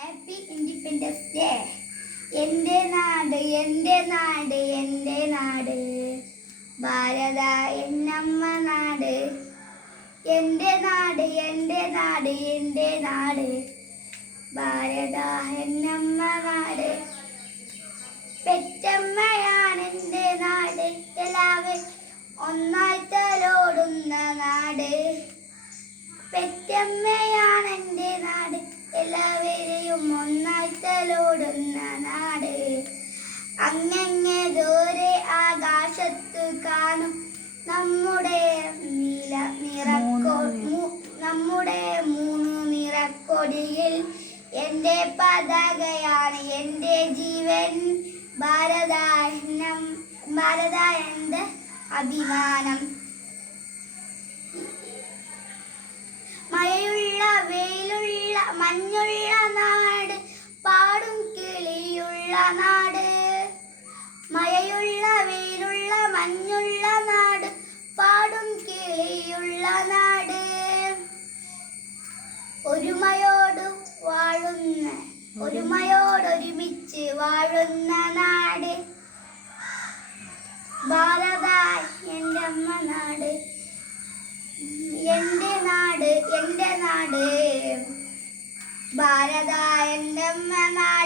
Happy independence day. എൻ്റെ നാട് എൻ്റെ നാട് എൻ്റെ നാട് ഭാരത എന്നമ്മ നാട്. എൻ്റെ നാട് എൻ്റെ നാട് എൻ്റെ നാട് ഭാരത എന്നമ്മ നാട്. പെറ്റമ്മയാണ് എൻ്റെ നാട്, എല്ലാവരും ഒന്നായി തലോടുന്ന നാട്. പെറ്റമ്മയാണ് എൻ്റെ നാട്, എല്ലാവരെയും ഒന്നായി തലോടുന്ന നാട്. അങ്ങങ്ങെ ദൂരെ ആകാശത്ത് കാണും നമ്മുടെ നമ്മുടെ 3 നിറക്കൊടിയിൽ എൻ്റെ പതാകയാണ് എൻ്റെ ജീവൻ. ഭാരത എൻ്റെ അഭിമാനം. മഴയുള്ള വെയിലുള്ള മഞ്ഞുള്ള നാട്, പാടും കിളിയുള്ള നാട്. മഴയുള്ള വെയിലുള്ള മഞ്ഞുള്ള നാട്, പാടും കിളിയുള്ള നാട്. ഒരുമയോടൊരുമിച്ച് വാഴുന്ന നാട്. ഭാരത എൻ്റെ അമ്മ നാട്, എൻ്റെ നാട് എൻ്റെ നാട് ഭാരത എൻ്റെ അമ്മ നാട്.